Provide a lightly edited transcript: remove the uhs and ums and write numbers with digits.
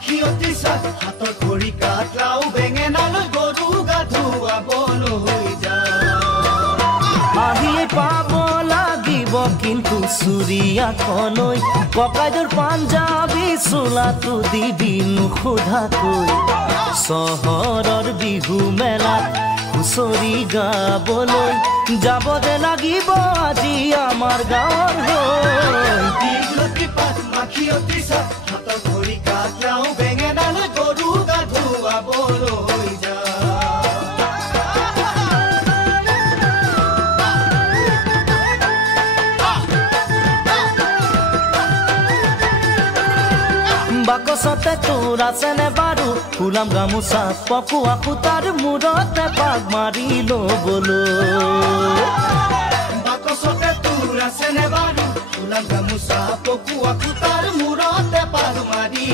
মাখিয়তী চাক হাতত খৰি কাঠ লাও বেঙেনালৈ গৰু গা ধুৱাবলৈ আহি পাব লাগিব কিন্তু চুৰিয়াখনৈ ককাইদেউৰ পাঞ্জাবী চোলাটো দিবি নোসোধাকৈ চহৰৰ বিহু মেলাত হুঁচৰি গাবলৈ যাব যে লাগিব আজি আমাৰ গাঁৱৰ দীঘলতী পাত মাখিয়তী চাক হাতত খৰি কাঠ লাও বেঙেনালৈ গৰু গা ধুৱাবলৈ বাকচতে তোৰ আছেনে বাৰু ফুলাম গামোচা পকোৱা সূতাৰ মূৰতে পাক মাৰি ল'বলৈ বাকচতে তোৰ আছেনে বাৰু ফুলাম গামোচা পকোৱা সূতাৰ মূৰতে পাক মাৰি